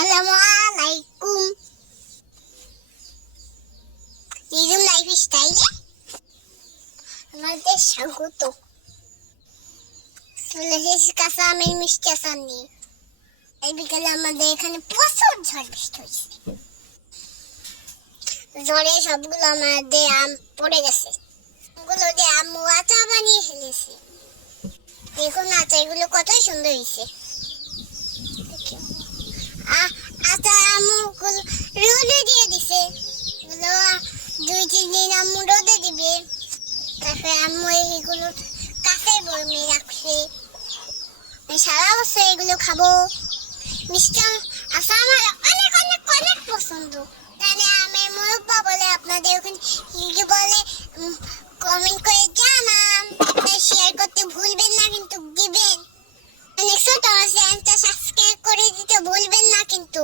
আসসালামু আলাইকুম। নিজম লাইফ স্টাইলে আমাদের স্বাগত। চলে এসেছি কাঁচা আমের মিষ্টি আচার নিয়ে। এই বিকালে আমাদের এখানে প্রচুর ঝড় বৃষ্টি হয়েছে। ঝড়ে সবগুলো আমাদের আম পড়ে গেছে। ওগুলো দিয়ে আম্মু আচার বানিয়ে ফেলেছে। দেখুন আচারগুলো কতই সুন্দর হয়েছে। আচার আম্মু রোদে দিয়ে দিছে। এগুলো 2-3 দিন আম্মু রোদে দিবে। তারপরে আম্মু এগুলো কাঁচের বয়মে রাখছে। সারা বছর এগুলো খাবো। মিষ্টি আচার আমার অনেক অনেক অনেক পছন্দ। জানি আমের মুরব্বা বলে, আপনাদের ওখানে কি বলে কমেন্ট করে জানান। শেয়ার করতে ভুলবেন না কিন্তু দিবেন। নেক্সট আমার চ্যানেলটা সাবস্ক্রাইব করে দিতে ভুলবেন না কিন্তু।